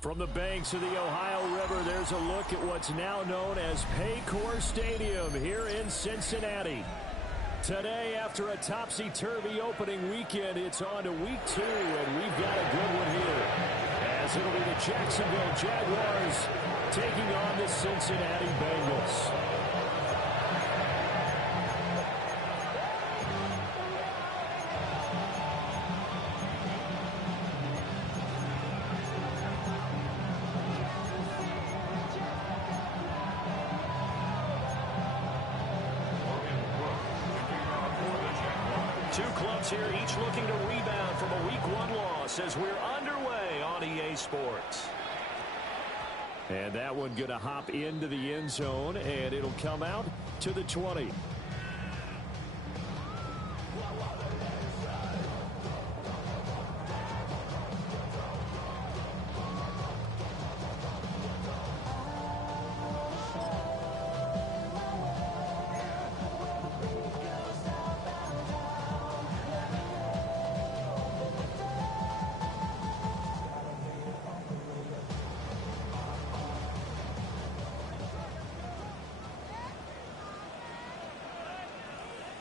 From the banks of the Ohio River, there's a look at what's now known as Paycor Stadium here in Cincinnati. Today, after a topsy-turvy opening weekend, it's on to week 2, and we've got a good one here. As it'll be the Jacksonville Jaguars taking on the Cincinnati Bengals. Two clubs here, each looking to rebound from a Week 1 loss as we're underway on EA Sports. And that one going to hop into the end zone, and it'll come out to the 20.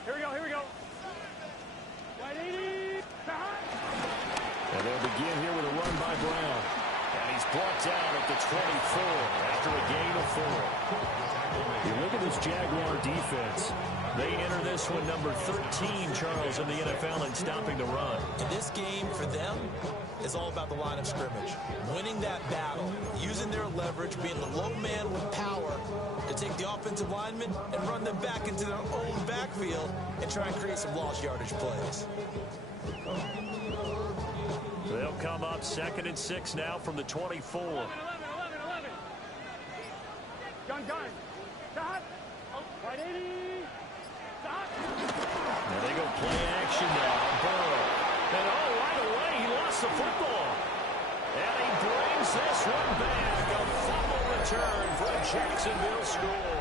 Here we go. 180. And they'll begin here with a run by Brown. And he's brought down at the 24 after a gain of 4. You look at this Jaguar defense. They enter this one number 13, Charles, in the NFL in stopping the run. And this game for them is all about the line of scrimmage. Winning that battle, using their leverage, being the low man with power to take the offensive linemen and run them back into their own backfield and try and create some lost yardage plays. They'll come up 2nd and 6 now from the 24. 11. Gun. Stop. 180. Stop. Now they go play action now. Burrow. And right away he lost the football. And he brings this one back. A fumble return for a Jacksonville score.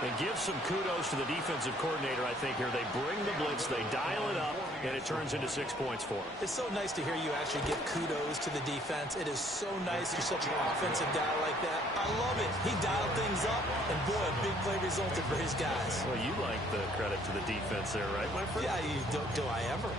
And give some kudos to the defensive coordinator, I think, here. They bring the blitz, they dial it up, and it turns into 6 points for them. It's so nice to hear you actually give kudos to the defense. It is so nice you're such an offensive guy like that. I love it. He dialed things up, and boy, a big play resulted for his guys. Well, you like the credit to the defense there, right, my friend? Yeah, do I ever?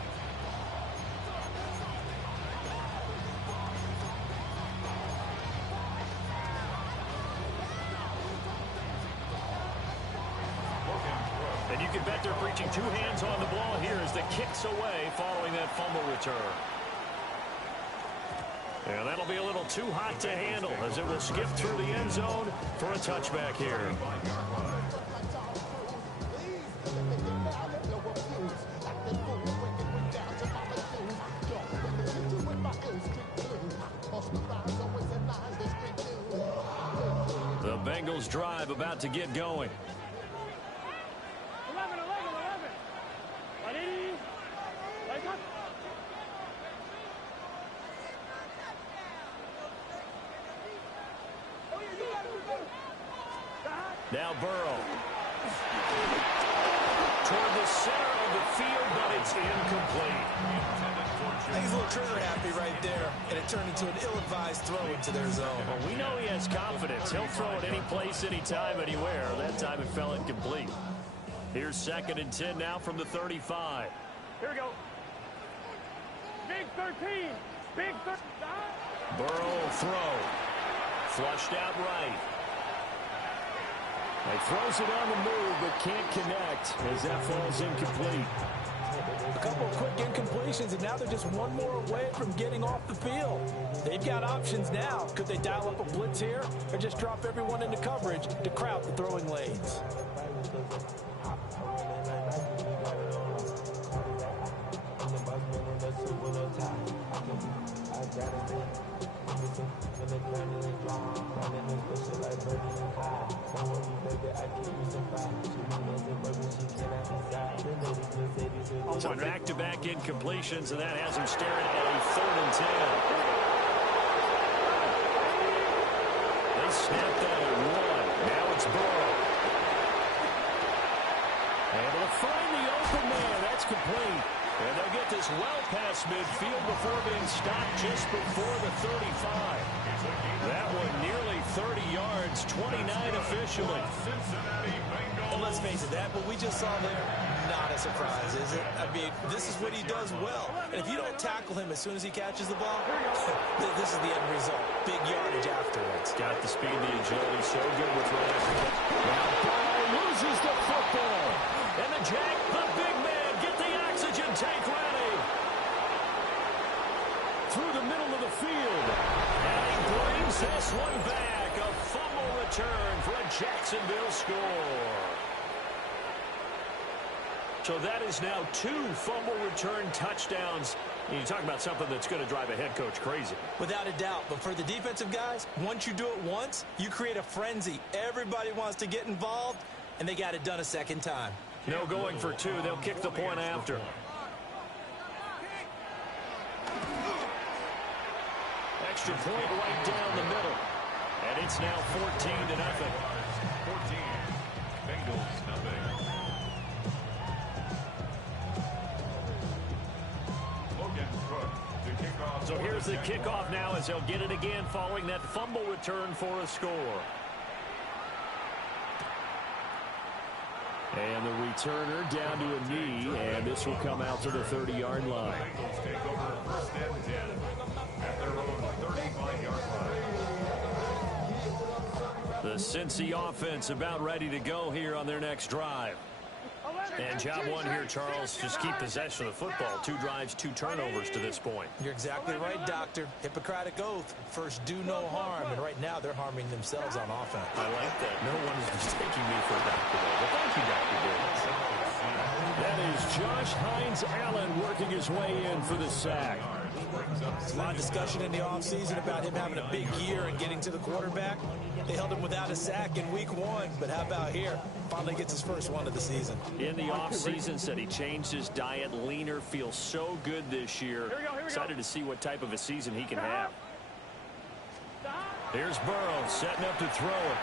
And you can bet they're preaching 2 hands on the ball here as the kick's away following that fumble return. And that'll be a little too hot to handle as it will skip through the end zone for a touchback here. The Bengals drive about to get going. 11. 180. Wake up. Now Burrow. Toward the center of the field, but it's incomplete. I think he's a little trigger happy right there, and it turned into an ill-advised throw into their zone. Well, we know he has confidence. He'll throw it any place, anytime, anywhere. That time it fell incomplete. Here's 2nd and 10 now from the 35. Here we go. Big 13. Big 13. Burrow will throw. Flushed out right. He throws it on the move, but can't connect as that falls incomplete. A couple of quick incompletions, and now they're just one more away from getting off the field. They've got options now. Could they dial up a blitz here or just drop everyone into coverage to crowd the throwing lanes? So back-to-back incompletions, and that has him staring at a 3rd and 10. They snapped that at 1. Now it's Burrow. Able to find the open man. That's complete. And they'll get this well past midfield before being stopped just before the 35. That one nearly 30 yards, 29 officially. And let's face it, that what we just saw there, not a surprise, is it? I mean, this is what he does well. And if you don't tackle him as soon as he catches the ball, this is the end result. Big yardage afterwards. Got the speed, the agility, so good with Ryan. Now Burrow loses the football. And the Jack, the big man, get the oxygen tank ready. Through the middle of the field. And he brings this one back. A fumble return for a Jacksonville score. So that is now 2 fumble return touchdowns. And you talk about something that's going to drive a head coach crazy. Without a doubt. But for the defensive guys, once you do it once, you create a frenzy. Everybody wants to get involved, and they got it done a second time. No going for 2. They'll kick the point after. Extra point right down the middle. And it's now 14-0. 14. Bengals nothing. Logan Cook to kick off. So here's the kickoff now as they'll get it again following that fumble return for a score. And the returner down to a knee, and this will come out to the 30-yard line. Bengals take over first and 10 at their own 35-yard line. The Cincy offense about ready to go here on their next drive. And job one here, Charles, just keep possession of the football. 2 drives, 2 turnovers to this point. You're exactly right, Doctor. Hippocratic oath. First, do no harm. And right now, they're harming themselves on offense. I like that. No one is mistaking me for a doctor, though. But thank you, Dr. Davis. That is Josh Hines Allen working his way in for the sack. There's a lot of discussion in the offseason about him having a big year and getting to the quarterback. They held him without a sack in week 1, but how about here? Finally gets his first one of the season. In the offseason, said he changed his diet, leaner, feels so good this year. Excited to see what type of a season he can have. Here's Burrow setting up to throw it.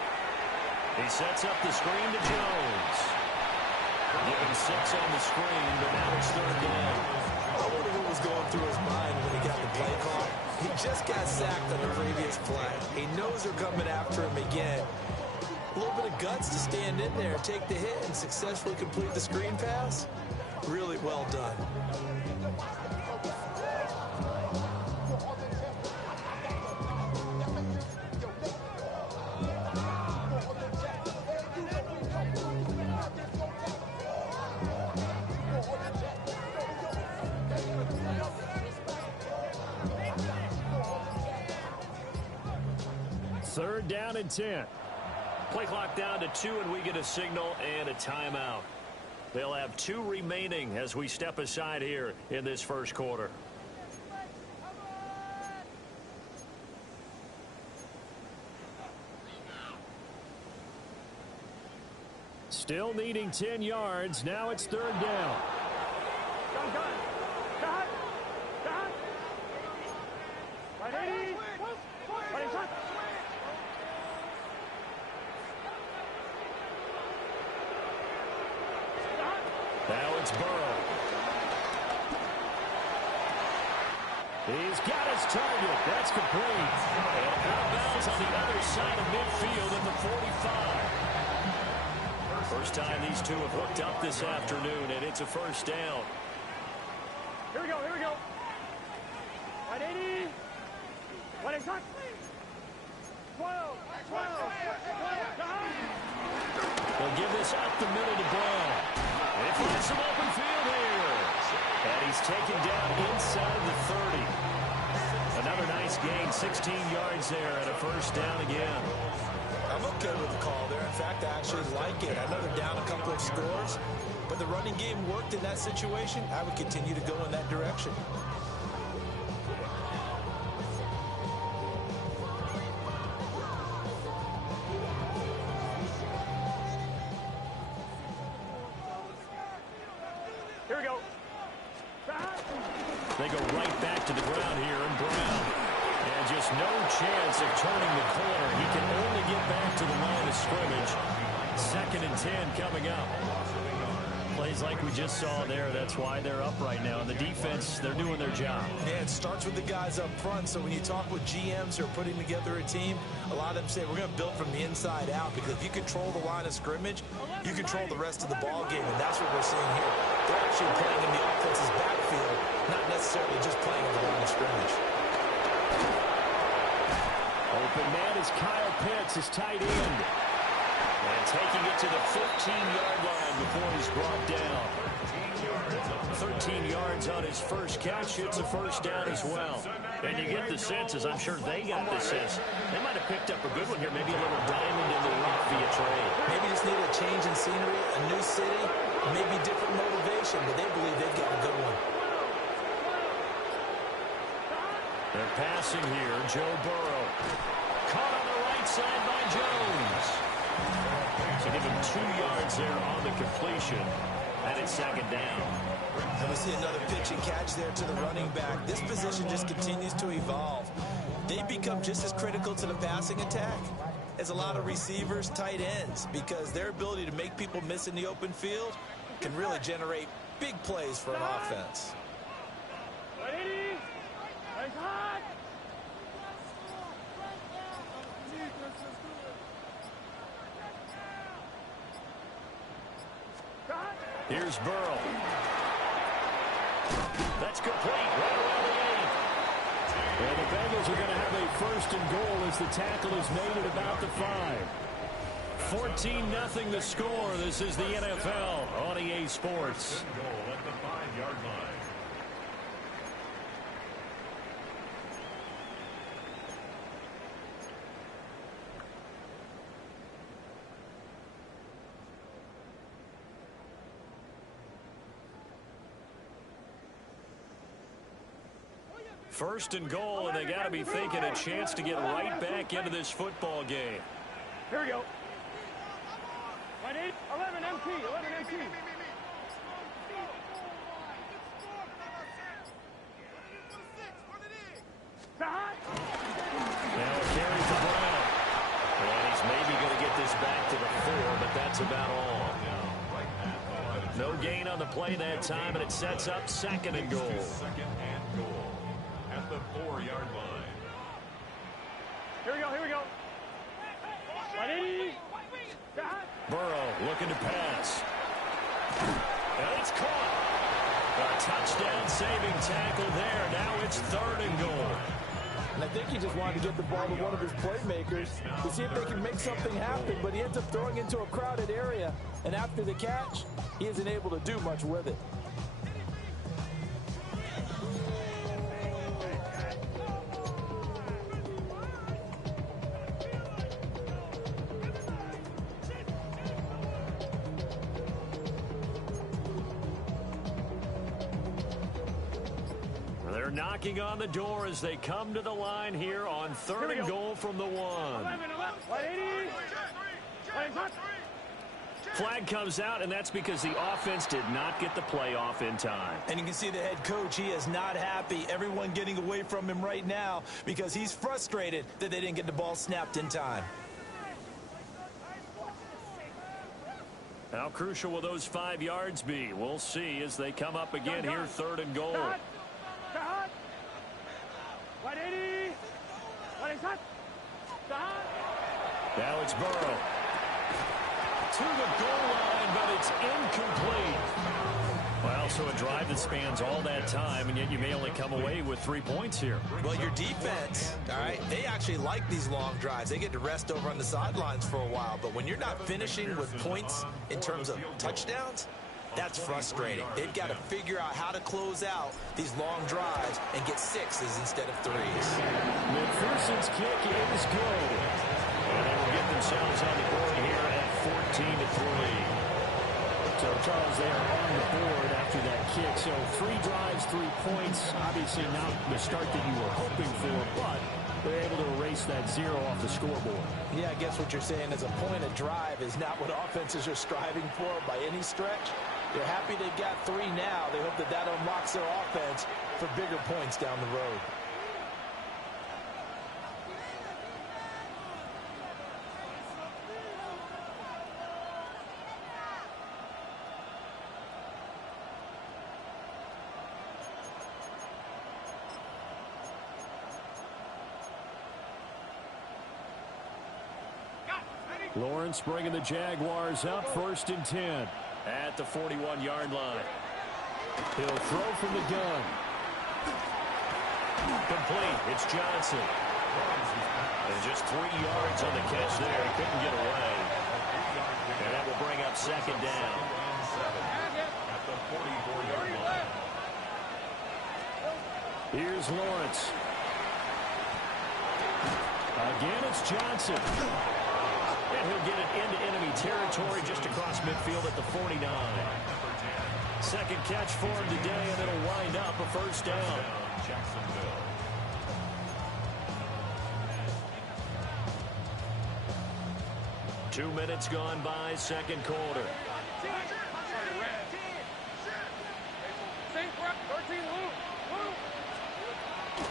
He sets up the screen to Jones. Giving 6 on the screen, but now it's 3rd down. I wonder what was going through his mind when he got the play call. He just got sacked on the previous play. He knows they're coming after him again. A little bit of guts to stand in there, take the hit, and successfully complete the screen pass. Really well done. Third down and 10. Play clock down to 2, and we get a signal and a timeout. They'll have 2 remaining as we step aside here in this first quarter. Still needing 10 yards. Now it's 3rd down. Now it's Burrow. He's got his target. That's complete. And out of bounds on the other side of midfield at the 45. First time these two have hooked up this afternoon, and it's a first down. Here we go, here we go. 180. 180. 12. They'll give this up the middle to Brown. They find some open field here. And he's taken down inside the 30. Another nice gain, 16 yards there, and a first down again. I'm okay with the call there. In fact, I actually like it. I know they're down a couple of scores, but the running game worked in that situation. I would continue to go in that direction. Here we go. They go right back to the ground here, and Brown. And just no chance of turning the corner. He can only get back to the line of scrimmage. 2nd and 10 coming up. Plays like we just saw there. That's why they're up right now. And the defense, they're doing their job. Yeah, it starts with the guys up front. So when you talk with GMs who are putting together a team, a lot of them say we're going to build from the inside out, because if you control the line of scrimmage, you control the rest of the ball game, and that's what we're seeing here. They're actually playing in the offense's backfield, not necessarily just playing in the line of scrimmage. Open man is Kyle Pitts, his tight end. And taking it to the 15-yard line before he's brought down. 13 yards on his first catch. It's a first down as well. And you get the sense, as I'm sure they got the sense, they might have picked up a good one here, maybe a little diamond in the rough via trade. Maybe just need a change in scenery, a new city, maybe different motivation, but they believe they've got a good one. They're passing here. Joe Burrow. Caught on the right side by Jones. So give him 2 yards there on the completion. And it's second down. And we see another pitch and catch there to the running back. This position just continues to evolve. They become just as critical to the passing attack as a lot of receivers, tight ends, because their ability to make people miss in the open field can really generate big plays for an offense. Here's Burrow. That's complete right around the 8. And the Bengals are going to have a first and goal as the tackle is made at about the 5. 14-0 the score. This is the NFL on EA Sports. Goal at the 5-yard line. First and goal, and they got to be thinking a chance to get right back into this football game. Here we go. 11 MT, 11 MT. Now a carry for Brown. And he's maybe going to get this back to the 4, but that's about all. No gain on the play that time, and it sets up second and goal. Second and goal at the 4-yard line. Here we go, here we go. 180. Burrow looking to pass. And it's caught. A touchdown saving tackle there. Now it's third and goal. And I think he just wanted to get the ball to one of his playmakers to see if they can make something happen, but he ends up throwing into a crowded area, and after the catch, he isn't able to do much with it. They're knocking on the door as they come to the line here on third and goal from the 1. 180. Flag comes out, and that's because the offense did not get the play off in time. And you can see the head coach, he is not happy. Everyone getting away from him right now because he's frustrated that they didn't get the ball snapped in time. How crucial will those 5 yards be? We'll see as they come up again here, third and goal. 180. Now it's Burrow. To the goal line, but it's incomplete. Well, so a drive that spans all that time, and yet you may only come away with 3 points here. Well, your defense, all right, they actually like these long drives. They get to rest over on the sidelines for a while, but when you're not finishing with points in terms of touchdowns, that's frustrating. They've got to figure out how to close out these long drives and get 6s instead of 3s. McPherson's kick is good. And they will get themselves on the board here at 14-3. So, Charles, they are on the board after that kick. So 3 drives, 3 points. Obviously not the start that you were hoping for, but they're able to erase that 0 off the scoreboard. Yeah, I guess what you're saying is a point of drive is not what offenses are striving for by any stretch. They're happy they've got 3 now. They hope that that unlocks their offense for bigger points down the road. Lawrence bringing the Jaguars up, 1st and 10 at the 41-yard line. He'll throw from the gun. Complete. It's Johnson. And just 3 yards on the catch there. He couldn't get away. And that will bring up 2nd down. At the 44-yard line. Here's Lawrence. Again, it's Johnson. And he'll get it into enemy territory just across midfield at the 49. 2nd catch for him today, and it'll wind up a 1st down. Jacksonville. Two minutes gone by, 2nd quarter.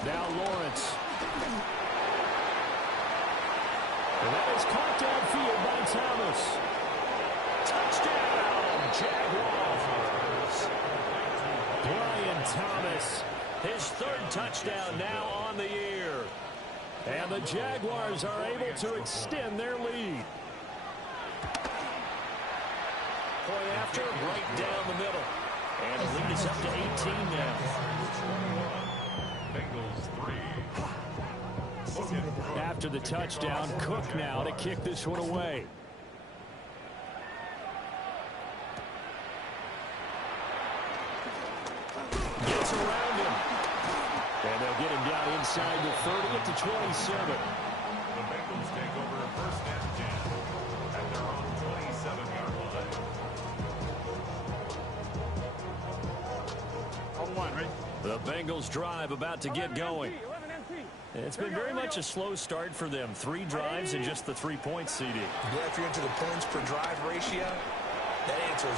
Now Lawrence. And that is caught downfield by Thomas. Touchdown, Jaguars. Brian Thomas, his 3rd touchdown now on the year. And the Jaguars are able to extend their lead. Point after, right down the middle. And the lead is up to 18 now. Bengals 3. After the touchdown, Cook now to kick this one away. Gets around him. And they'll get him down inside the 30 at the 27. The Bengals take over 1st and 10 at their own 27-yard line. On 1, right? The Bengals drive about to get going. It's been very much a slow start for them. 3 drives and just the 3-point CD. Yeah, if you're into the points per drive ratio, that answer is 1.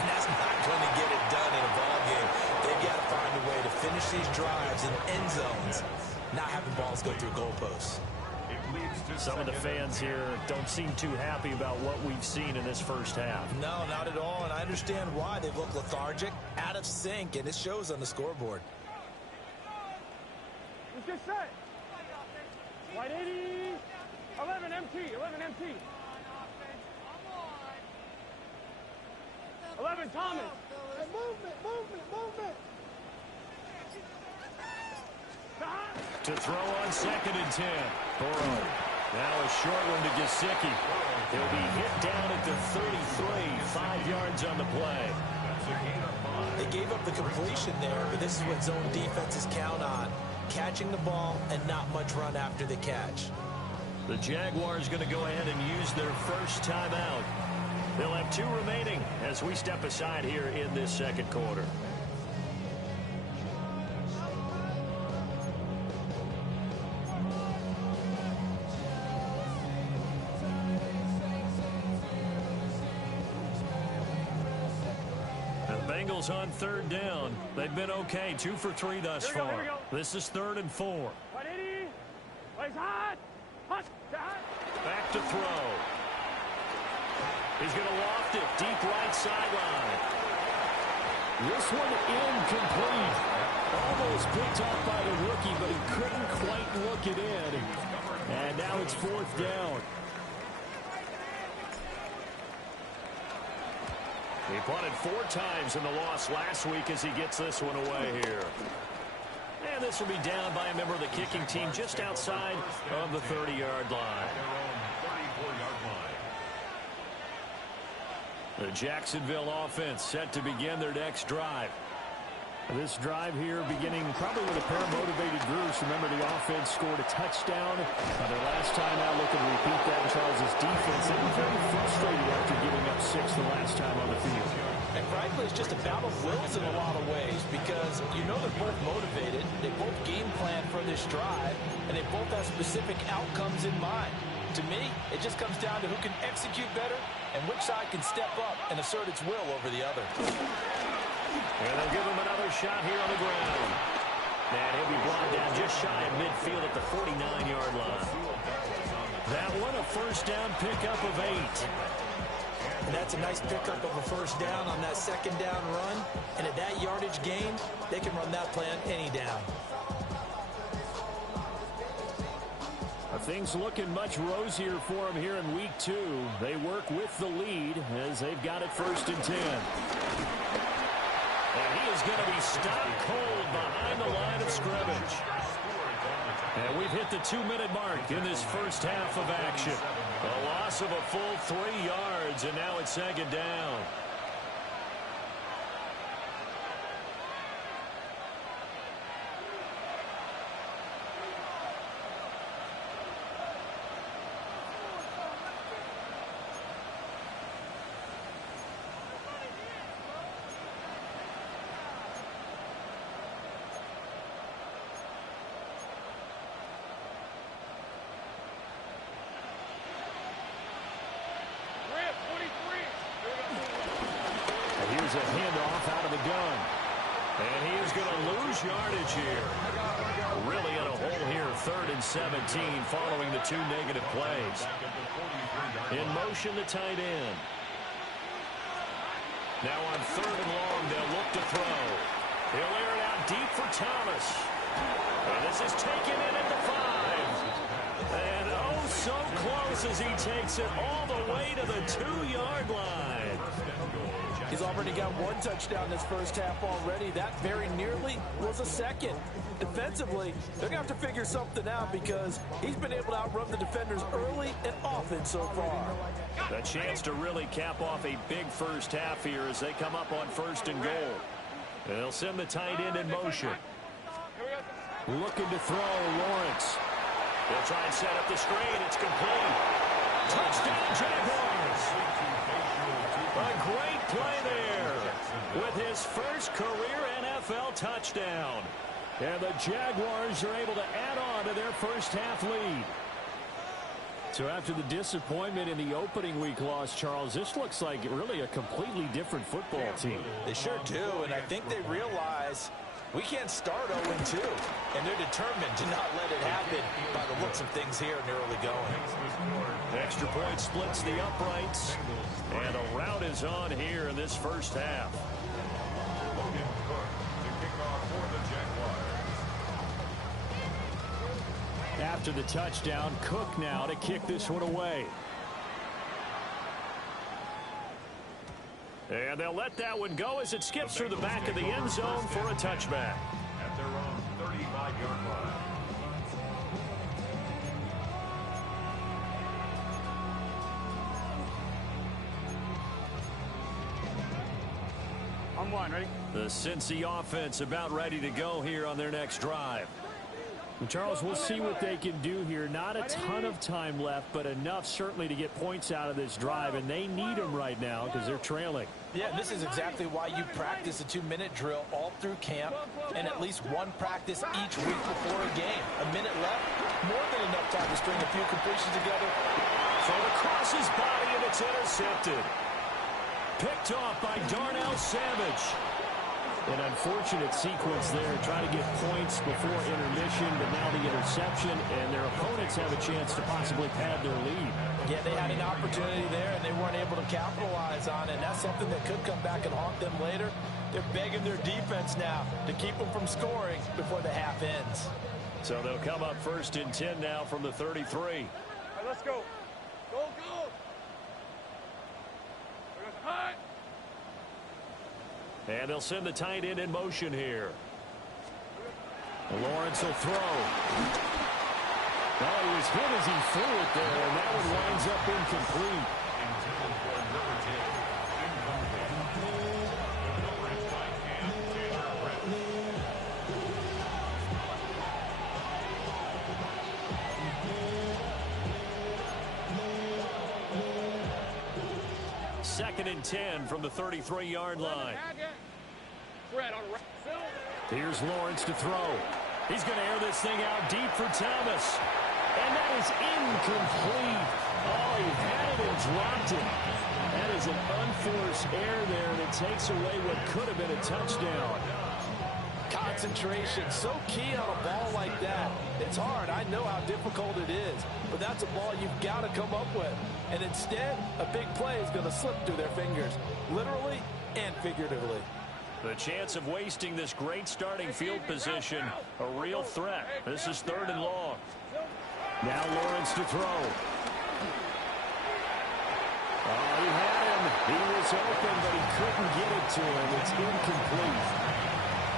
And that's not going to get it done in a ball game. They've got to find a way to finish these drives in end zones, not having balls go through goalposts. Some of the fans here don't seem too happy about what we've seen in this first half. No, not at all, and I understand why. They look lethargic, out of sync, and it shows on the scoreboard. Let's get set. White 80. 11 MT. 11 MT. 11 Thomas. Hey, movement. To throw on 2nd and 10. Burrow. Now a short one to Gesicki. He'll be hit down at the 33. 5 yards on the play. They gave up the completion there, but this is what zone defenses count on. Catching the ball and not much run after the catch. The Jaguars going to go ahead and use their first timeout. They'll have 2 remaining as we step aside here in this 2nd quarter. Bengals on 3rd down. They've been okay. 2 for 3 thus far. This is 3rd and 4. 180. Plays hot. Back to throw. He's going to loft it deep right sideline. This one incomplete. Almost picked off by the rookie, but he couldn't quite look it in. And now it's 4th down. He punted 4 times in the loss last week as he gets this one away here. And this will be down by a member of the kicking team just outside of the 30-yard line. The Jacksonville offense set to begin their next drive. This drive here beginning probably with a pair of motivated groups. Remember, the offense scored a touchdown their last time out. Looking to repeat that in Charles' defense. They were very frustrated after giving up 6 the last time on the field. And frankly, it's just a battle of wills in a lot of ways because you know they're both motivated. They both game plan for this drive, and they both have specific outcomes in mind. To me, it just comes down to who can execute better and which side can step up and assert its will over the other. And they'll give him another shot here on the ground. And he'll be brought down just shy of midfield at the 49-yard line. That one, a 1st down pickup of 8. And that's a nice pickup of a 1st down on that 2nd down run. And at that yardage gain, they can run that play on any down. A Things looking much rosier for them here in week 2. They work with the lead as they've got it 1st and 10. And he is going to be stopped cold behind the line of scrimmage. And we've hit the 2-minute mark in this first half of action. A loss of a full 3 yards, and now it's 2nd down. Here's a handoff out of the gun. And he is going to lose yardage here. Really in a hole here, 3rd and 17 following the 2 negative plays. In motion, the tight end. Now on 3rd and long, they'll look to throw. He'll air it out deep for Thomas. And this is taken in at the 5. And oh, so close as he takes it all the way to the 2-yard line. He's already got 1 touchdown this first half already. That very nearly was a 2nd. Defensively, they're going to have to figure something out because he's been able to outrun the defenders early and often so far. A chance to really cap off a big first half here as they come up on 1st and goal. And they'll send the tight end in motion. Looking to throw, Lawrence. They'll try and set up the screen. It's complete. Touchdown, Jaguars. A great play there with his first career NFL touchdown. And the Jaguars are able to add on to their first half lead. So after the disappointment in the opening week loss, Charles, this looks like really a completely different football team. They sure do, and I think they realize we can't start 0-2, and they're determined to not let it happen by the looks of things here in the early going. Extra point splits the uprights, and a rout is on here in this first half. Logan Cook to kick off for the Jaguars. After the touchdown, Cook now to kick this one away. And they'll let that one go as it skips through the back of the end zone for a touchback. At their own 35-yard line. I'm one, ready? The Cincy offense about ready to go here on their next drive. And Charles, we'll see what they can do here. Not a ton of time left, but enough certainly to get points out of this drive, and they need them right now because they're trailing. Yeah, this is exactly why you practice a 2-minute drill all through camp and at least one practice each week before a game. A minute left, more than enough time to string a few completions together. Thrown across his body, and it's intercepted. Picked off by Darnell Savage. An unfortunate sequence there, trying to get points before intermission, but now the interception, and their opponents have a chance to possibly pad their lead. Yeah, they had an opportunity there, and they weren't able to capitalize on it, and that's something that could come back and haunt them later. They're begging their defense now to keep them from scoring before the half ends. So they'll come up 1st and 10 now from the 33. All right, let's go. Go, go. High. And they'll send the tight end in motion here. Lawrence will throw. Oh, he was hit as he threw it there, and that one winds up incomplete. Intended for number 10. Incomplete. The coverage by Cam Taylor-Britt. Second and 10 from the 33-yard line. Here's Lawrence to throw. He's going to air this thing out deep for Thomas. And that is incomplete. Oh, he had it and dropped it. That is an unforced error there, and it takes away what could have been a touchdown. Concentration, so key on a ball like that. It's hard. I know how difficult it is, but that's a ball you've got to come up with. And instead, a big play is going to slip through their fingers, literally and figuratively. The chance of wasting this great starting field position, a real threat. This is 3rd and long. Now Lawrence to throw. Oh, he had him. He was open, but he couldn't get it to him. It's incomplete.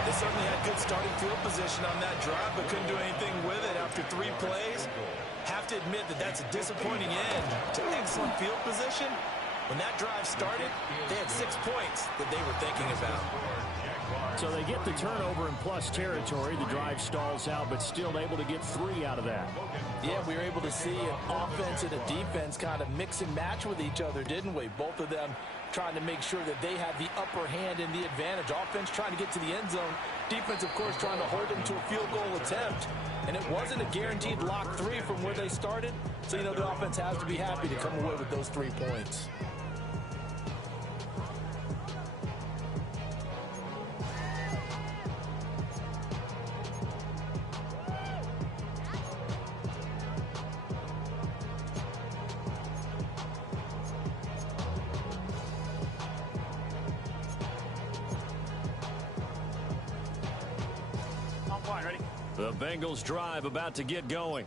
They certainly had good starting field position on that drive, but couldn't do anything with it after 3 plays. Have to admit that that's a disappointing end to excellent field position. When that drive started, they had 6 points that they were thinking about. So they get the turnover in plus territory. The drive stalls out, but still able to get 3 out of that. Yeah, we were able to see an offense and a defense kind of mix and match with each other, didn't we? Both of them trying to make sure that they have the upper hand and the advantage. Offense trying to get to the end zone. Defense, of course, trying to hold them to a field goal attempt. And it wasn't a guaranteed lock 3 from where they started. So, you know, the offense has to be happy to come away with those 3 points. The Bengals drive about to get going.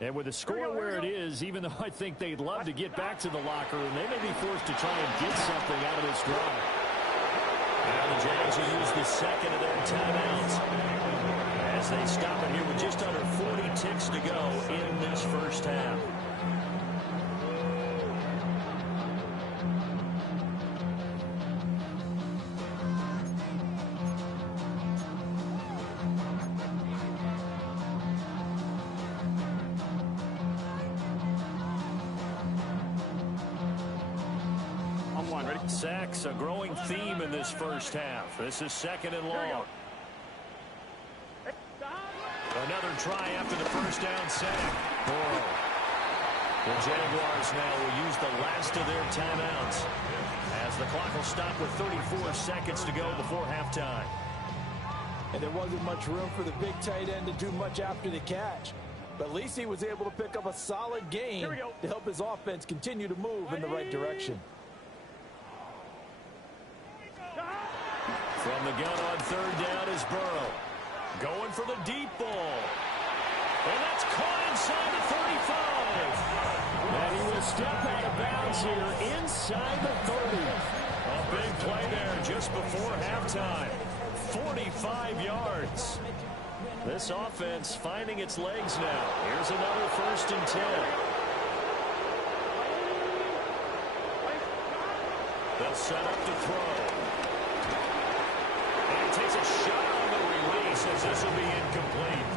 And with the score where it is, even though I think they'd love to get back to the locker room, they may be forced to try and get something out of this drive. Now the Jags will use the second of their timeouts as they stop it here with just under 40 ticks to go in this first half. Sacks, a growing theme in this first half. This is 2nd and long. Another try after the first down sack. Burrow. The Jaguars now will use the last of their timeouts as the clock will stop with 34 seconds to go before halftime. And there wasn't much room for the big tight end to do much after the catch. But at least he was able to pick up a solid gain to help his offense continue to move in the right direction. From the gun on 3rd down is Burrow. Going for the deep ball. And that's caught inside the 35. And he will step out of bounds here inside the 30. A big play there just before halftime. 45 yards. This offense finding its legs now. Here's another 1st and 10. They'll set up to throw. Takes a shot on the release as this will be incomplete.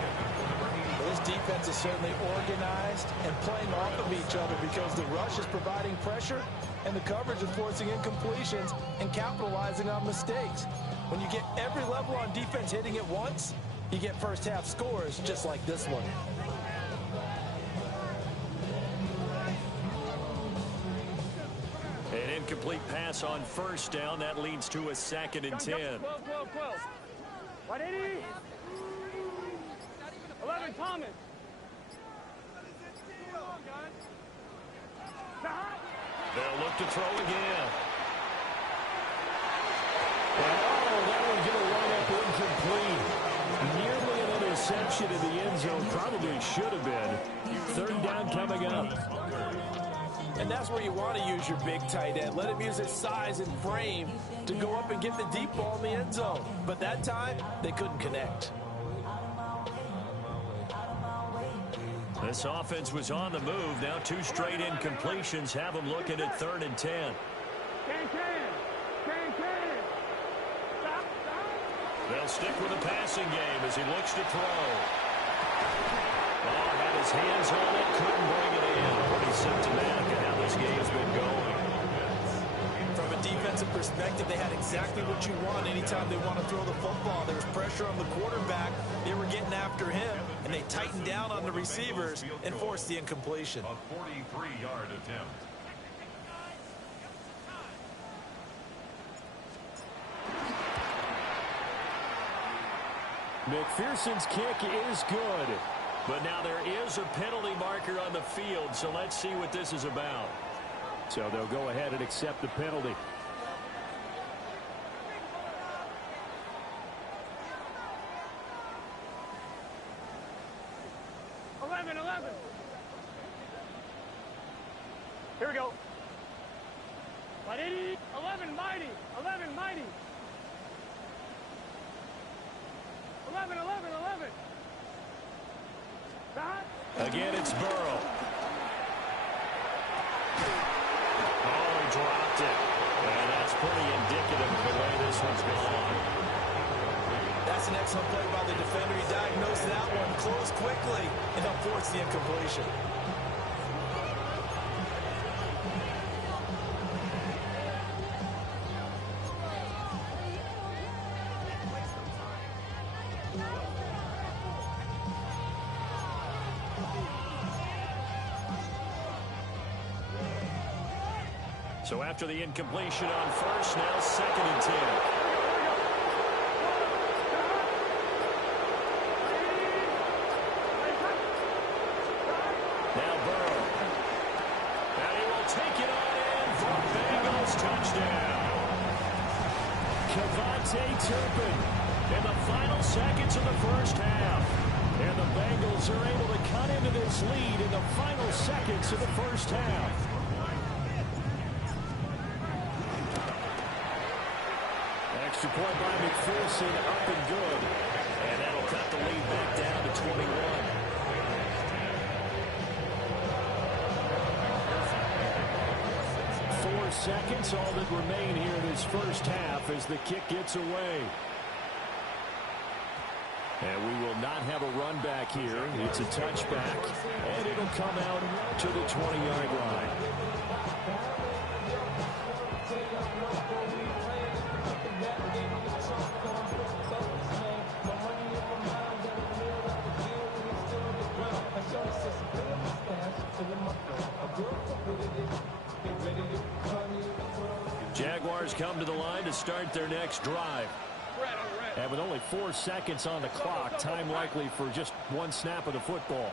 Well, this defense is certainly organized and playing off of each other because the rush is providing pressure and the coverage is forcing incompletions and capitalizing on mistakes. When you get every level on defense hitting at once, you get first half scores just like this one. An incomplete pass on 1st down. That leads to a 2nd and 10. 180. 11, Thomas. They'll look to throw again. Oh, that one's going to run up incomplete. Nearly an interception in the end zone. Probably should have been. 3rd down coming up. And that's where you want to use your big tight end. Let him use his size and frame to go up and get the deep ball in the end zone. But that time, they couldn't connect. This offense was on the move. Now 2 straight incompletions have them looking at 3rd and 10. They'll stick with the passing game as he looks to throw. Oh, had his hands on it, couldn't bring it in. Pretty symptomatic of how this game's been going. From a defensive perspective, they had exactly what you want anytime they want to throw the football. There was pressure on the quarterback. They were getting after him, and they tightened down on the receivers and forced the incompletion. A 43-yard attempt. McPherson's kick is good. But now there is a penalty marker on the field, so let's see what this is about. So they'll go ahead and accept the penalty. 11 mighty. 11 mighty. 11. Again, it's Burrow. Oh, he dropped it. And that's pretty indicative of the way this one's gone. That's an excellent play by the defender. He diagnosed that one, closed quickly, and helped force the incompletion. So after the incompletion on first, now 2nd and 10. Now Burrow. And he will take it on in for a Bengals touchdown. Kevontae Turpin in the final seconds of the first half. And the Bengals are able to cut into this lead in the final seconds of the first half. Extra point by McPherson, up and good. And that'll cut the lead back down to 21. 4 seconds, all that remain here in this first half as the kick gets away. And we will not have a run back here. It's a touchback, and it'll come out to the 20-yard line. Jaguars come to the line to start their next drive. And with only 4 seconds on the clock, time likely for just one snap of the football.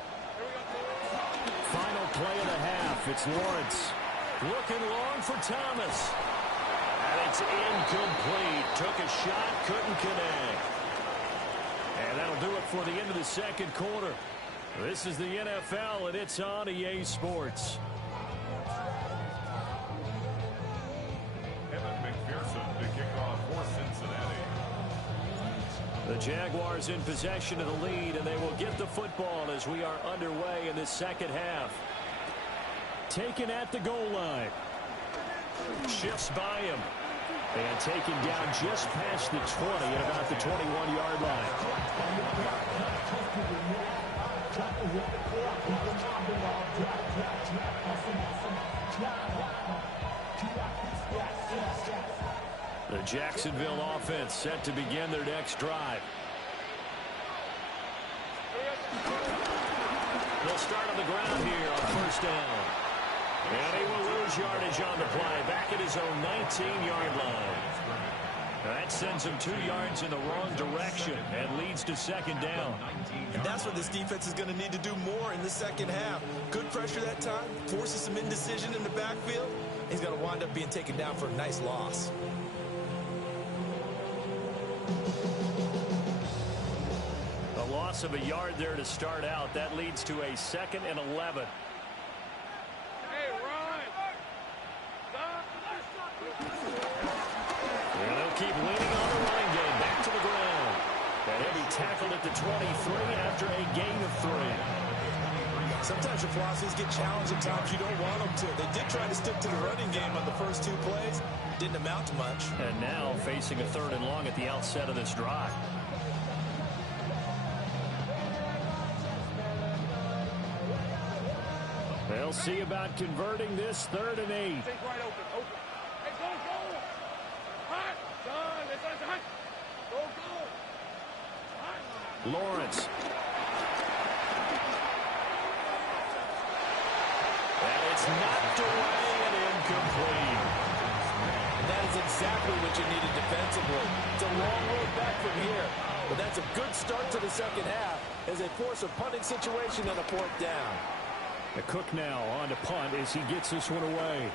Final play of the half. It's Lawrence. Looking long for Thomas. And it's incomplete. Took a shot, couldn't connect. And that'll do it for the end of the second quarter. This is the NFL, and it's on EA Sports. Evan McPherson to kick off for Cincinnati. The Jaguars in possession of the lead, and they will get the football as we are underway in this second half. Taken at the goal line. Shifts by him. And taken down just past the 20 at about the 21-yard line. The Jacksonville offense set to begin their next drive. They'll start on the ground here on first down. And he will lose yardage on the play, back at his own 19-yard line. That sends him 2 yards in the wrong direction and leads to second down. And that's what this defense is going to need to do more in the second half. Good pressure that time, forces some indecision in the backfield. He's going to wind up being taken down for a nice loss. A loss of a yard there to start out. That leads to a 2nd and 11. And they'll keep leaning on the running game. Back to the ground. And he'll be tackled at the 23 after a gain of 3. Sometimes your philosophies get challenged at times you don't want them to. They did try to stick to the running game on the first 2 plays. Didn't amount to much. And now facing a 3rd and long at the outset of this drive. They'll see about converting this 3rd and 8. Right open. Hey, go. Hot. Done. It's hot. Go. Hot. Lawrence. And it's knocked away and incomplete. That is exactly what you needed defensively. It's a long road back from here, but that's a good start to the second half as they force a punting situation and a 4th down. The Cook now on to punt as he gets this one away.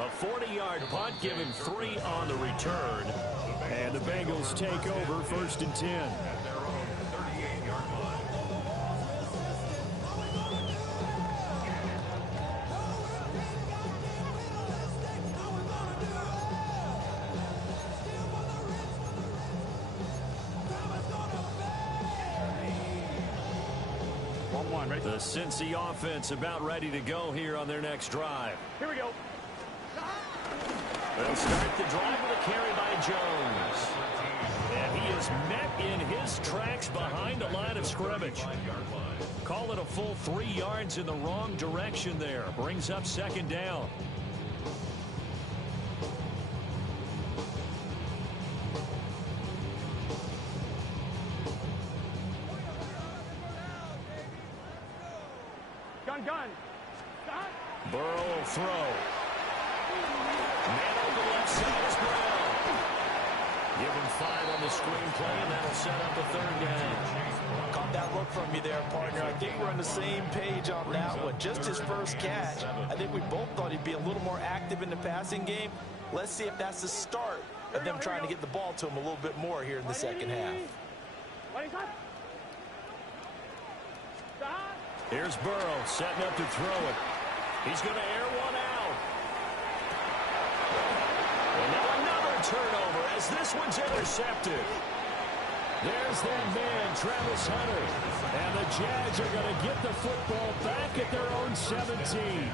A 40-yard punt, giving 3 on the return. And the Bengals take over 1st and 10. At their own 38-yard line. The Cincy offense about ready to go here on their next drive. Here we go. They'll start the drive with a carry by Jones. And he is met in his tracks behind the line of scrimmage. Call it a full 3 yards in the wrong direction there. Brings up second down. Gun. Stop. Burrow will throw. Man over left side is Brown. Give him 5 on the screenplay, and that'll set up a third down. Caught that look from you there, partner. I think we're on the same page on that one. Just his first catch. I think we both thought he'd be a little more active in the passing game. Let's see if that's the start of them trying to get the ball to him a little bit more here in the second half. Stop. Here's Burrow setting up to throw it. He's going to air one out. And now another turnover as this one's intercepted. There's that man, Travis Hunter. And the Jags are going to get the football back at their own 17.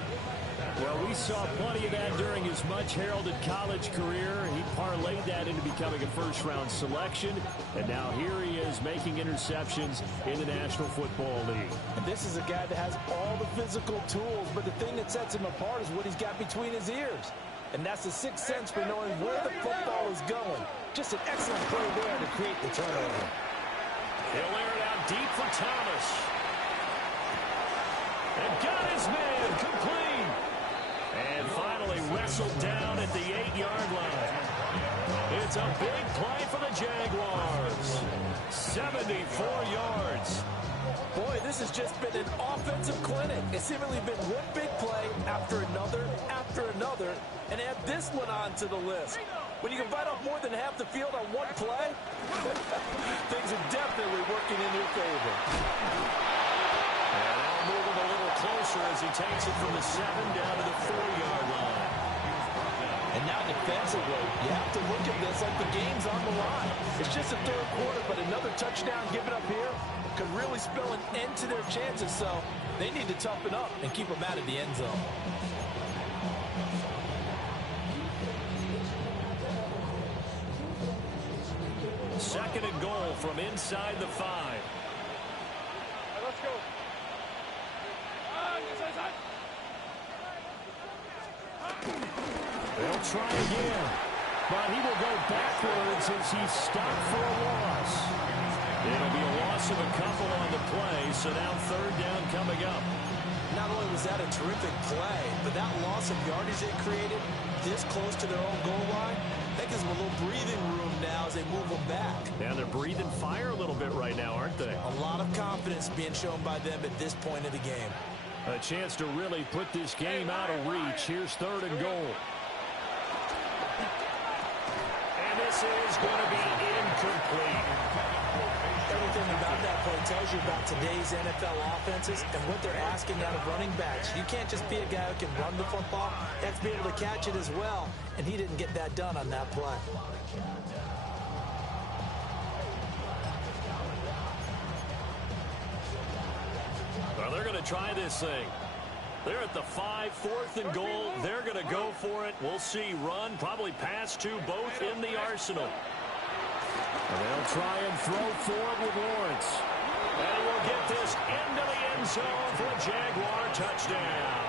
Well, we saw plenty of that during his much-heralded college career. He parlayed that into becoming a first-round selection. And now here he is making interceptions in the National Football League. And this is a guy that has all the physical tools, but the thing that sets him apart is what he's got between his ears. And that's the sixth sense for knowing where the football is going. Just an excellent play there to create the turnover. He'll air it out deep for Thomas. And got his man complete. And finally wrestled down at the 8-yard line. It's a big play for the Jaguars. 74 yards. Boy, this has just been an offensive clinic. It's seemingly been one big play after another, and add this one onto the list. When you can bite off more than half the field on one play, things are definitely working in your favor. And now moving a little closer as he takes it from the 7 down to the 4-yard line. And now defensively, you have to look at this like the game's on the line. It's just the third quarter, but another touchdown given up here could really spell an end to their chances, so they need to toughen up and keep them out of the end zone. Second and goal from inside the 5. Let's go. They'll try again, but he will go backwards as he's stopped for a loss. It'll be a loss of a couple on the play, so now third down coming up. Not only was that a terrific play, but that loss of yardage they created this close to their own goal line, that gives them a little breathing room now as they move them back. And they're breathing fire a little bit right now, aren't they? A lot of confidence being shown by them at this point of the game. A chance to really put this game out of reach. Here's third and goal. And this is going to be incomplete. Everything about that play tells you about today's NFL offenses and what they're asking out of running backs. You can't just be a guy who can run the football. You have to be able to catch it as well, and he didn't get that done on that play. Well, they're going to try this thing. They're at the 5, 4th and goal. They're going to go for it. We'll see. Run, probably pass to both in the arsenal. And they'll try and throw forward with Lawrence. And he will get this into the end zone for a Jaguar touchdown.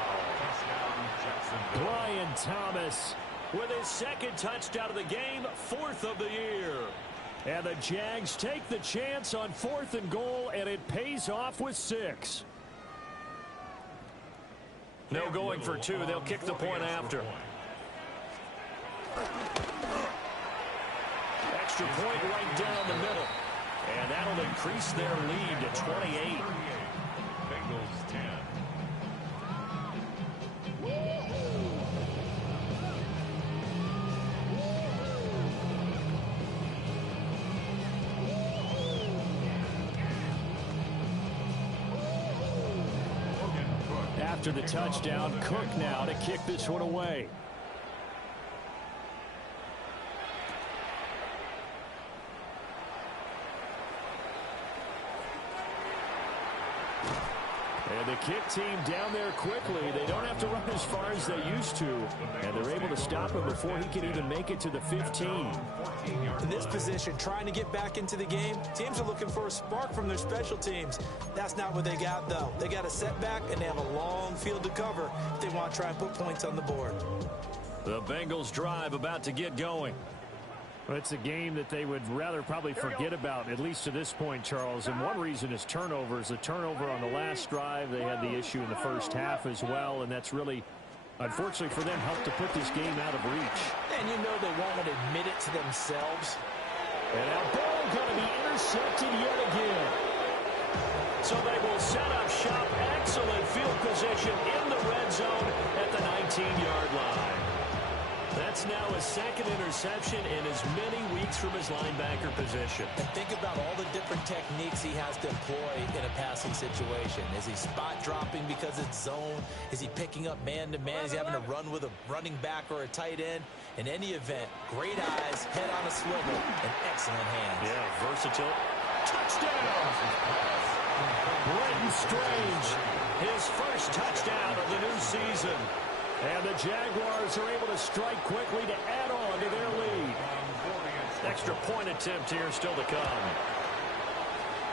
Brian Thomas with his second touchdown of the game, 4th of the year. And the Jags take the chance on 4th and goal, and it pays off with 6. No going for 2. They'll kick the point after. Extra point right down the middle. And that'll increase their lead to 28. Bengals 10. After the touchdown, Cook now to kick this one away. The kick team down there quickly. They don't have to run as far as they used to, and they're able to stop him before he can even make it to the 15. In this position, trying to get back into the game, teams are looking for a spark from their special teams. That's not what they got, though. They got a setback, and they have a long field to cover if they want to try and put points on the board. The Bengals drive about to get going. Well, it's a game that they would rather probably forget about, at least to this point, Charles. And one reason is turnovers. A turnover on the last drive. They had the issue in the first half as well, and that's really, unfortunately for them, helped to put this game out of reach. And you know they won't want to admit it to themselves. And that ball going to be intercepted yet again. So they will set up shop. Excellent field position in the red zone at the 19-yard line. That's now his second interception in as many weeks from his linebacker position. And think about all the different techniques he has to employ in a passing situation. Is he spot dropping because it's zone? Is he picking up man-to-man? Is he having to run with a running back or a tight end? In any event, great eyes, head on a swivel, and excellent hands. Yeah, versatile. Touchdown! Brenton Strange, his first touchdown of the new season. And the Jaguars are able to strike quickly to add on to their lead. Extra point attempt here still to come.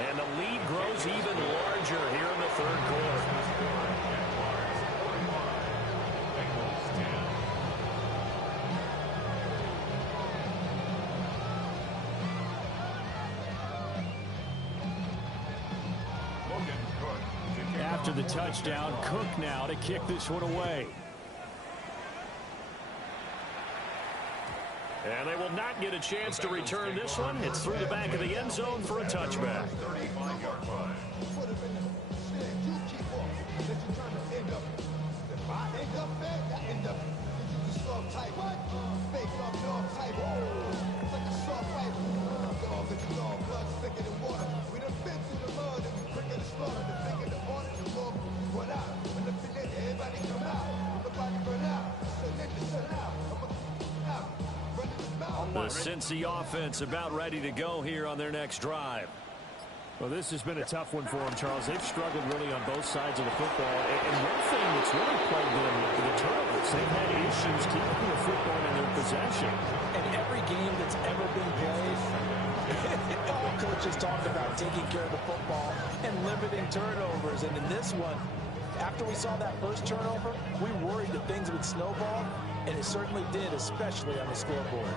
And the lead grows even larger here in the third quarter. After the touchdown, Cook now to kick this one away. And they will not get a chance to return this one. It's through the back of the end zone for a touchback. The Cincy offense about ready to go here on their next drive. Well, this has been a tough one for them, Charles. They've struggled really on both sides of the football. And one thing that's really plagued them is the turnovers. They've had issues keeping the football in their possession. And every game that's ever been played, all coaches talk about taking care of the football and limiting turnovers. And in this one, after we saw that first turnover, we worried that things would snowball, and it certainly did, especially on the scoreboard.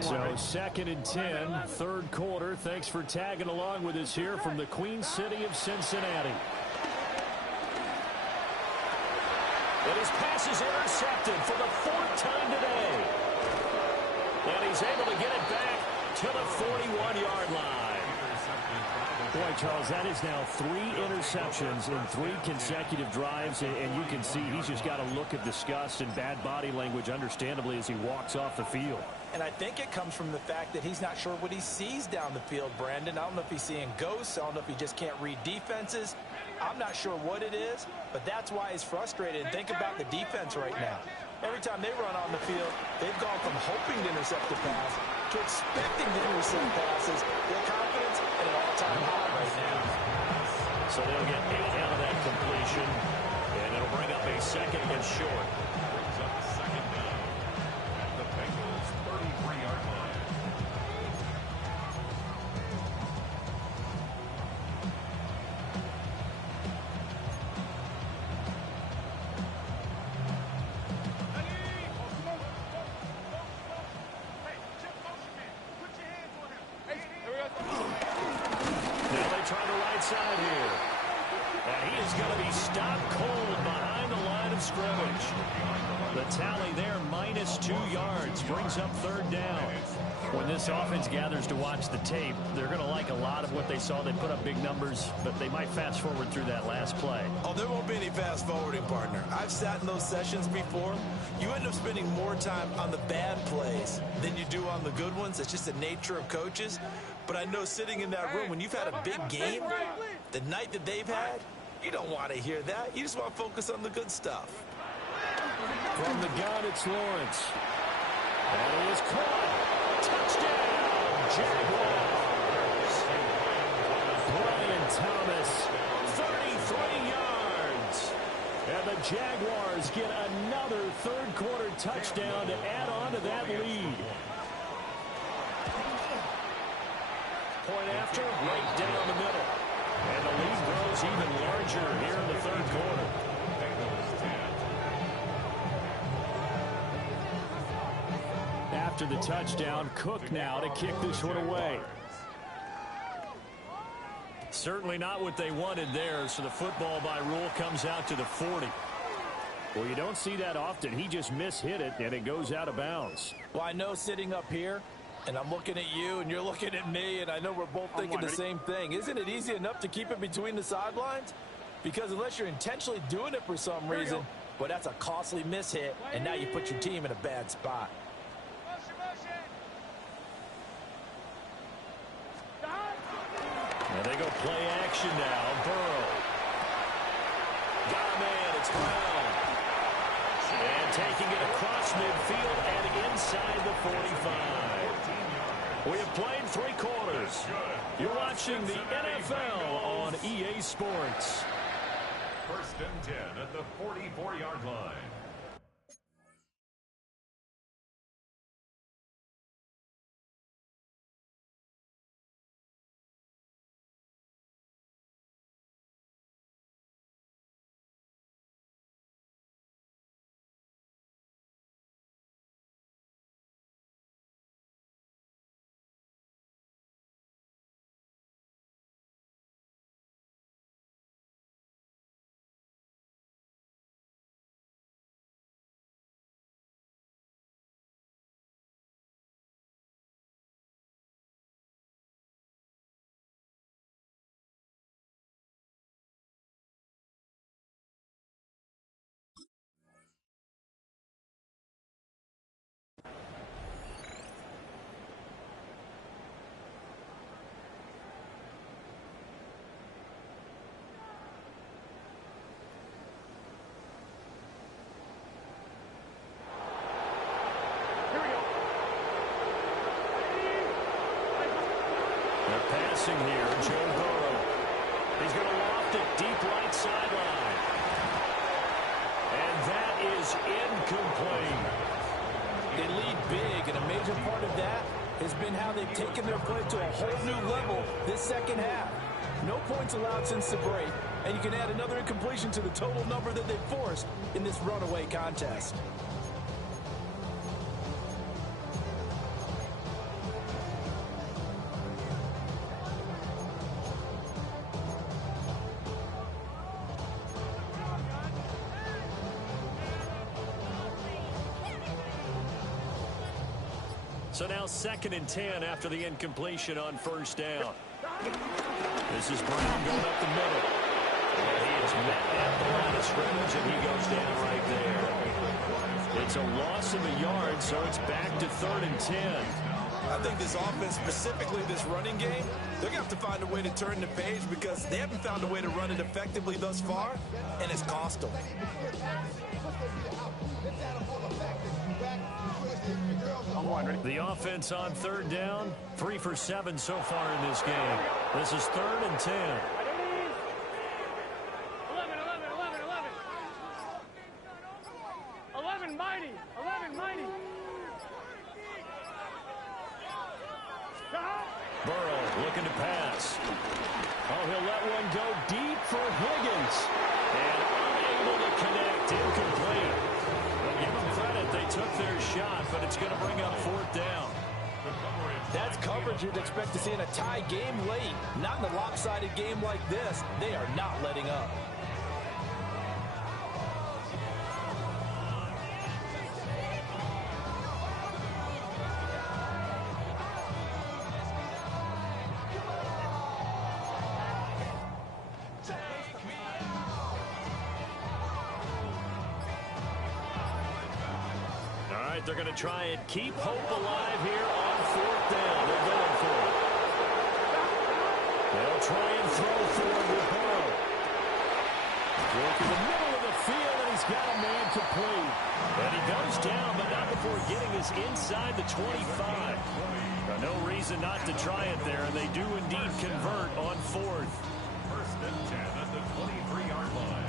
So 2nd and 10, third quarter. Thanks for tagging along with us here from the Queen City of Cincinnati. And his pass is intercepted for the 4th time today. And he's able to get it back to the 41-yard line. Boy, Charles, that is now 3 interceptions in 3 consecutive drives, and you can see he's just got a look of disgust and bad body language, understandably, as he walks off the field. And I think it comes from the fact that he's not sure what he sees down the field, Brandon. I don't know if he's seeing ghosts. I don't know if he just can't read defenses. I'm not sure what it is, but that's why he's frustrated. And think about the defense right now. Every time they run on the field, they've gone from hoping to intercept the pass to expecting to intercept passes. Their confidence at an all-time high right now. So they'll get 8 out of that completion, and it'll bring up a 2nd and short. Brings up 2nd down at the Bengals' 33-yard line. Now they try the right side here. And he is going to be stopped cold behind the line of scrimmage. The tally there, -2 yards, brings up 3rd down. When this offense gathers to watch the tape, they're going to like a lot of what they saw. They put up big numbers, but they might fast forward through that last play. Oh, there won't be any fast forwarding, partner. I've sat in those sessions before. You end up spending more time on the bad plays than you do on the good ones. It's just the nature of coaches. But I know sitting in that room, when you've had a big game, the night that they've had, you don't want to hear that. You just want to focus on the good stuff. From the gun, it's Lawrence. And he is caught. Touchdown, Jaguars. Brian Thomas, 33 And the Jaguars get another third-quarter touchdown to add on to that lead. Point after, right down the middle. And the lead grows even larger here in the third quarter. After the touchdown, Cook now to kick this one away. Certainly not what they wanted there, so the football by rule comes out to the 40. Well, you don't see that often. He just mishit it, and it goes out of bounds. Well, I know sitting up here, and I'm looking at you, and you're looking at me, and I know we're both thinking the same thing. Isn't it easy enough to keep it between the sidelines? Because unless you're intentionally doing it for some reason, well, that's a costly mishit, and now you put your team in a bad spot. And they go play action now. Burrow. Got a man. It's Brown. And taking it across midfield and inside the 45. We have played 3 quarters. You're watching the NFL on EA Sports. First and 10 at the 44-yard line. Passing here, Joe Burrow. He's going to loft it deep right sideline. And that is incomplete. They lead big, and a major part of that has been how they've taken their play to a whole new level this second half. No points allowed since the break, and you can add another incompletion to the total number that they forced in this runaway contest. So now 2nd and 10 after the incompletion on first down. This is Brown going up the middle. And he is met at the line of scrimmage, and he goes down right there. It's a loss of a yard, so it's back to 3rd and 10. I think this offense, specifically this running game, they're going to have to find a way to turn the page because they haven't found a way to run it effectively thus far, and it's cost them. The offense on 3rd down, 3 for 7 so far in this game. This is 3rd and 10. 11 mighty. Burrow looking to pass. Oh, he'll let one go deep for Higgins. And unable to connect, incomplete. Well, give them credit, they took their shot, but it's going to bring up 4th down. That's coverage you'd expect to see in a tie game late. Not in a lopsided game like this. They are not letting up. They're going to try and keep hope alive here on 4th down. They're going for it. They'll try and throw for it with Burrow. Throw to the middle of the field, and he's got a man complete. And he goes down, but not before getting us inside the 25. No reason not to try it there, and they do indeed convert on 4th. First and 10 at the 23-yard line.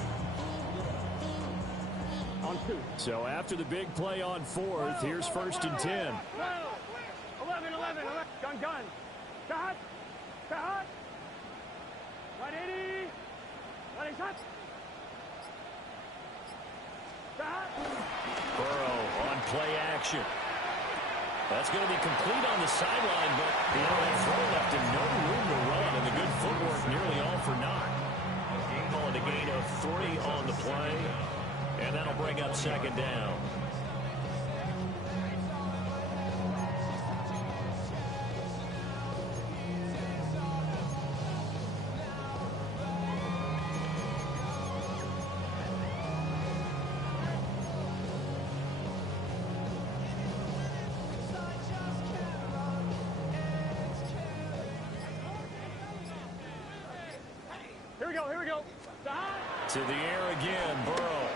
So after the big play on fourth, here's 1st and 10. 11. Gun. Shot. 180. Ready, shot. Burrow on play action. That's going to be complete on the sideline, but that throw left him no room to run, and the good footwork nearly all for naught. Call it a gain of 3 on the play, and that'll bring up 2nd down. Here we go. To the air again, Burrow.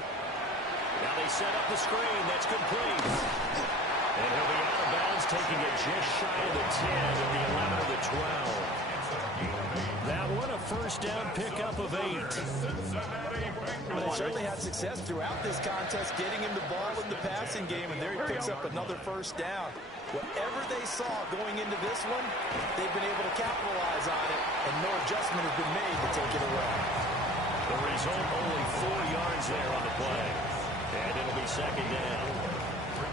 Now they set up the screen. That's complete. And he'll be out of bounds, taking it just shy of the 10 at the 11 of the 12. That one, a 1st down pickup of 8. But he certainly had success throughout this contest, getting him the ball in the passing game, and there he picks up another 1st down. Whatever they saw going into this one, they've been able to capitalize on it, and no adjustment has been made to take it away. The result, only 4 yards there on the play. And it'll be 2nd down.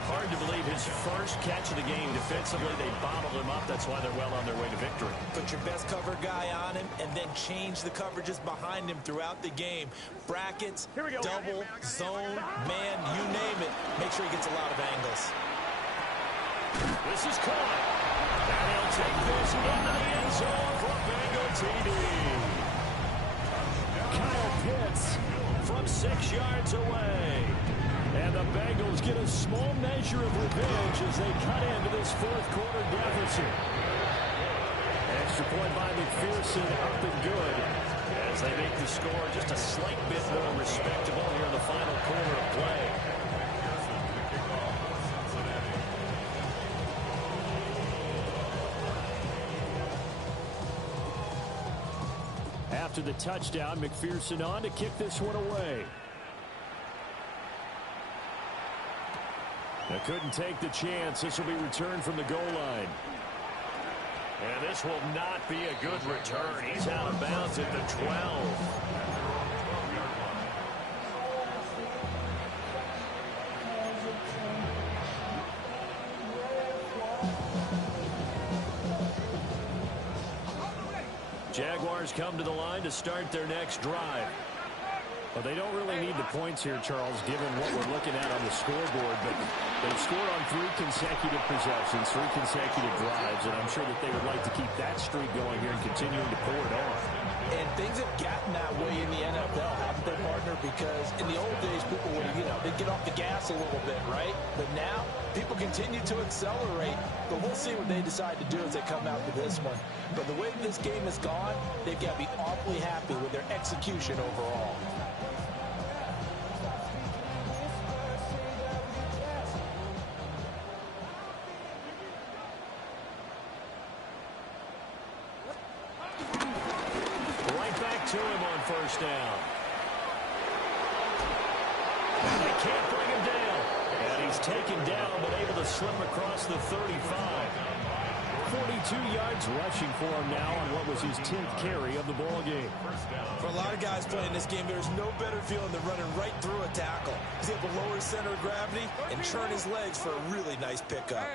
Hard to believe his first catch of the game. Defensively, they bottled him up. That's why they're well on their way to victory. Put your best cover guy on him and then change the coverages behind him throughout the game. Brackets, double, zone, man, you name it. Make sure he gets a lot of angles. This is caught. And he'll take this into the end zone for a Bengal TD. Kyle Pitts from 6 yards away. And the Bengals get a small measure of revenge as they cut into this 4th quarter deficit. Extra point by McPherson, up and good, as they make the score just a slight bit more respectable here in the final quarter of play. After the touchdown, McPherson on to kick this one away. They couldn't take the chance. This will be returned from the goal line. And this will not be a good return. He's out of bounds at the 12. Jaguars come to the line to start their next drive. Well, they don't really need the points here, Charles, given what we're looking at on the scoreboard. But they've scored on 3 consecutive possessions, 3 consecutive drives, and I'm sure that they would like to keep that streak going here and continuing to pour it on. And things have gotten that way in the NFL, haven't they, partner? Because in the old days, people would, they'd get off the gas a little bit, right? But now, people continue to accelerate. But we'll see what they decide to do as they come out to this one. But the way this game has gone, they've got to be awfully happy with their execution overall. To him on 1st down. And they can't bring him down. And he's taken down, but able to slip across the 35. 42 yards rushing for him now on what was his 10th carry of the ball game. For a lot of guys playing this game, there's no better feeling than running right through a tackle. He's able to lower his center of gravity and churn his legs for a really nice pickup.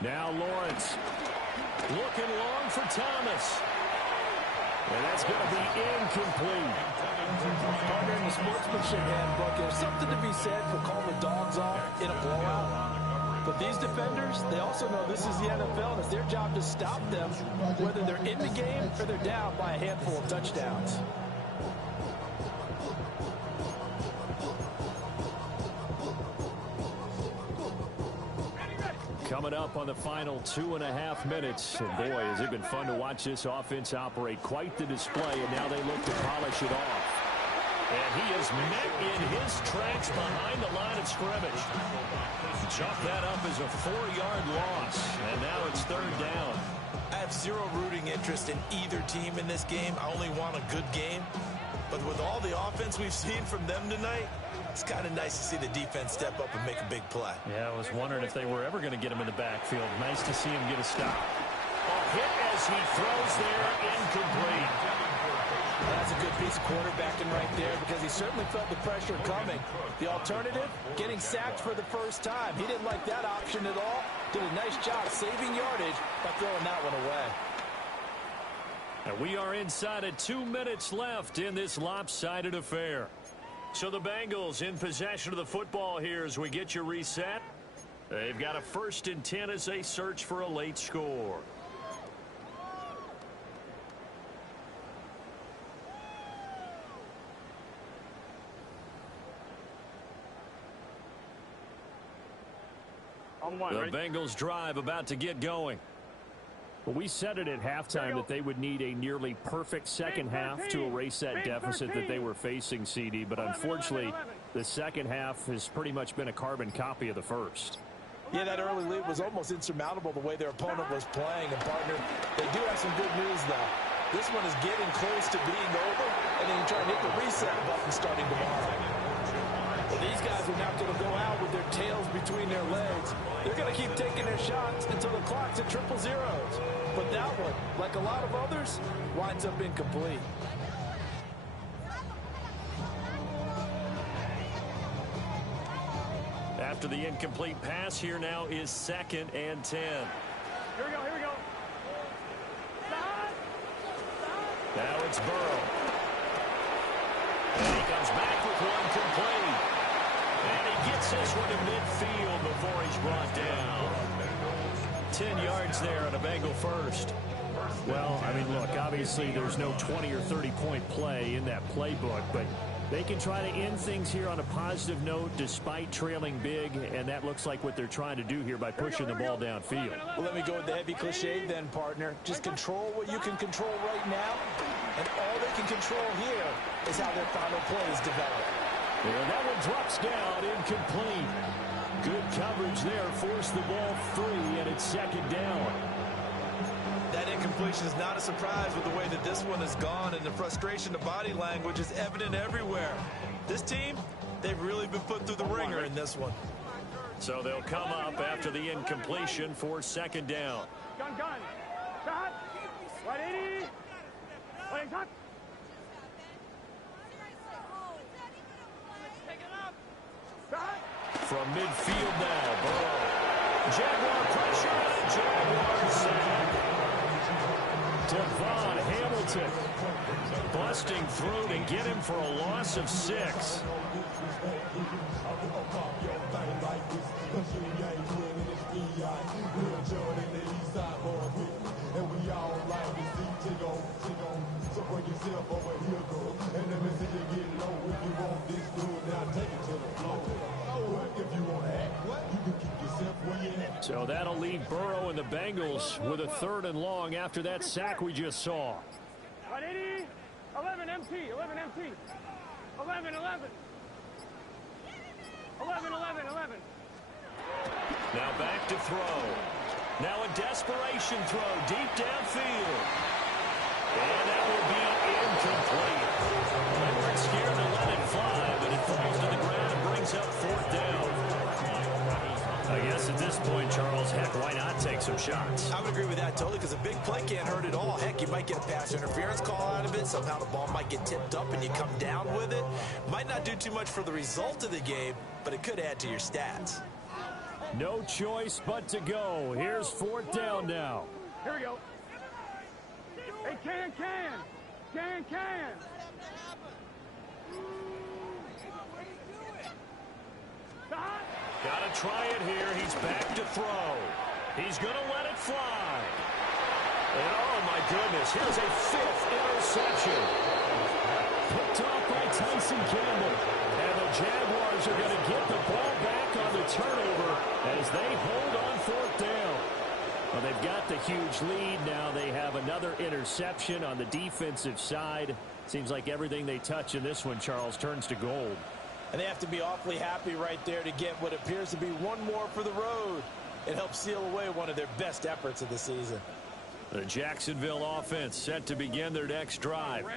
Now Lawrence looking long for Thomas. And that's going to be incomplete. Partner, in the sportsmanship handbook, there's something to be said for calling the dogs off in a blowout. But these defenders, they also know this is the NFL, and it's their job to stop them, whether they're in the game or they're down by a handful of touchdowns. Coming up on the final 2.5 minutes. And boy, has it been fun to watch this offense operate. Quite the display, and now they look to polish it off. And he is met in his tracks behind the line of scrimmage. Chalk that up as a 4-yard loss, and now it's 3rd down. I have zero rooting interest in either team in this game. I only want a good game. But with all the offense we've seen from them tonight, it's kind of nice to see the defense step up and make a big play. Yeah, I was wondering if they were ever going to get him in the backfield. Nice to see him get a stop. A hit as he throws there, incomplete. That's a good piece of quarterbacking right there because he certainly felt the pressure coming. The alternative, getting sacked for the first time. He didn't like that option at all. Did a nice job saving yardage by throwing that one away. And we are inside of 2 minutes left in this lopsided affair. So the Bengals in possession of the football here as we get you reset. They've got a 1st and 10 as they search for a late score. The Bengals drive about to get going. Well, we said it at halftime that they would need a nearly perfect second half to erase that deficit that they were facing, CD. But unfortunately, the second half has pretty much been a carbon copy of the first. Yeah, that early lead was almost insurmountable the way their opponent was playing. And, partner, they do have some good news, though. This one is getting close to being over, and then you try to hit the reset button starting tomorrow. Well, these guys are not going to go out with their tails between their legs. They're going to keep taking their shots until the clock's at 000. But that one, like a lot of others, winds up incomplete. After the incomplete pass, here now is 2nd and 10. Here we go, here we go. Now it's Burrow. And he comes back with one complete. And he gets this one to midfield before he's brought down. 10 yards there on a Bengal first. Well, I mean, look, obviously there's no 20 or 30-point play in that playbook, but they can try to end things here on a positive note despite trailing big, and that looks like what they're trying to do here by pushing the ball downfield. Well, let me go with the heavy cliche then, partner. Just control what you can control right now, and all they can control here is how their final plays develop. And that one drops down, incomplete. Good coverage there, forced the ball free, and it's 2nd down. That incompletion is not a surprise with the way that this one has gone, and the frustration, the body language is evident everywhere. This team, they've really been put through the ringer in this one. So they'll come up after the incompletion for 2nd down. Gun. Shot. 180. Playing shot. From midfield now, Burrow. Jaguar pressure, Jaguar sack. Devon Hamilton busting through to get him for a loss of 6. So that'll leave Burrow and the Bengals with a 3rd and long after that sack we just saw. 180. 11 MT. 11 MT. 11. 11. Now back to throw. Now a desperation throw deep downfield. And that will be incomplete. They weren't scared to let it fly, but it falls to the ground and brings up 4th down. I guess at this point, Charles, heck, why not take some shots? I would agree with that totally, because a big play can't hurt at all. Heck, you might get a pass interference call out of it. Somehow the ball might get tipped up and you come down with it. Might not do too much for the result of the game, but it could add to your stats. No choice but to go. Here's 4th down now. Here we go. Hey, can. Got to try it here. He's back to throw. He's going to let it fly. And oh, my goodness, here's a 5th interception. Picked off by Tyson Campbell. And the Jaguars are going to get the ball back on the turnover as they hold on 4th down. Well, they've got the huge lead. Now they have another interception on the defensive side. Seems like everything they touch in this one, Charles, turns to gold. And they have to be awfully happy right there to get what appears to be one more for the road. It helps seal away one of their best efforts of the season. The Jacksonville offense set to begin their next drive. Here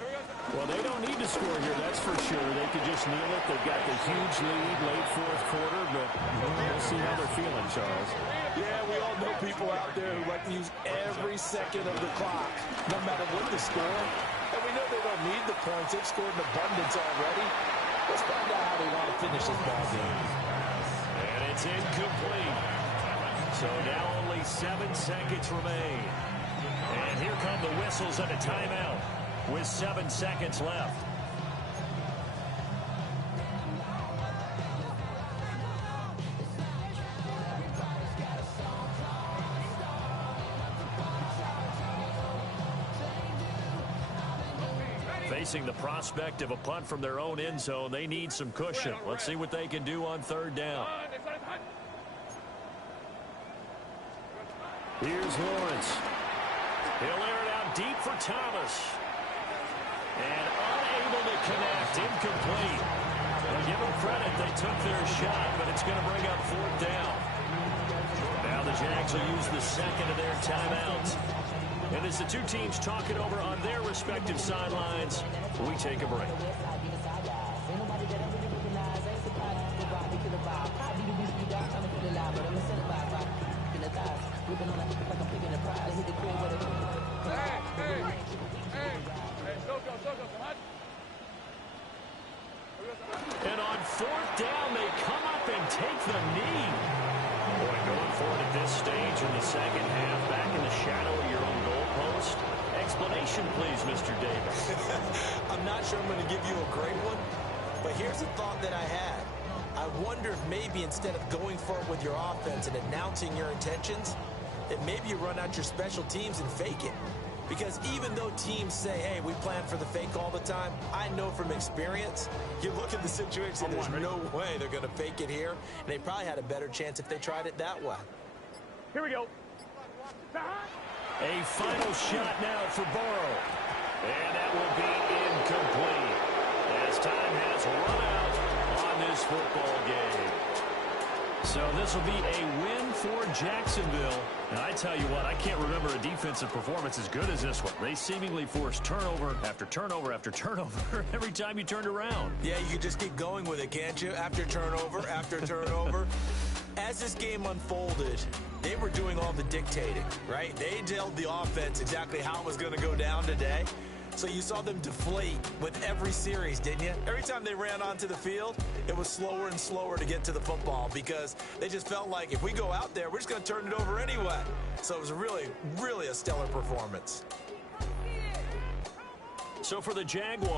we go. Well, they don't need to score here, that's for sure. They could just kneel it. They've got the huge lead late fourth quarter, but we'll see how they're feeling, Charles. Yeah, we all know people out there who like to use every second of the clock, no matter what the score. And we know they don't need the points. They've scored in abundance already. Let's find out how they want to finish this ball game. And it's incomplete. So now only 7 seconds remain. And here come the whistles and a timeout with 7 seconds left. Facing the prospect of a punt from their own end zone, they need some cushion. Let's see what they can do on third down. Here's Lawrence. He'll air it out deep for Thomas. And unable to connect. Incomplete. Well, give them credit. They took their shot, but it's going to bring up fourth down. Now the Jags will use the second of their timeouts. And as the two teams talk it over on their respective sidelines, we take a break. And on fourth down, they come up and take the knee. Boy, going for it at this stage in the second half, back in the shadow of your own goalpost. Explanation, please, Mr. Davis. I'm not sure I'm going to give you a great one, but here's a thought that I had. I wonder if maybe instead of going for it with your offense and announcing your intentions, that maybe you run out your special teams and fake it. Because even though teams say, hey, we plan for the fake all the time, I know from experience, you look at the situation, there's no way they're going to fake it here. And they probably had a better chance if they tried it that way. Here we go. A final shot now for Burrow. And that will be incomplete as time has run out on this football game. So this will be a win for Jacksonville. And I tell you what, I can't remember a defensive performance as good as this one. They seemingly forced turnover after turnover after turnover every time you turned around. Yeah, you can just keep going with it, can't you? After turnover, after turnover. As this game unfolded, they were doing all the dictating, right? They told the offense exactly how it was going to go down today. So you saw them deflate with every series, didn't you? Every time they ran onto the field, it was slower and slower to get to the football because they just felt like if we go out there, we're just going to turn it over anyway. So it was really, really a stellar performance. So for the Jaguars,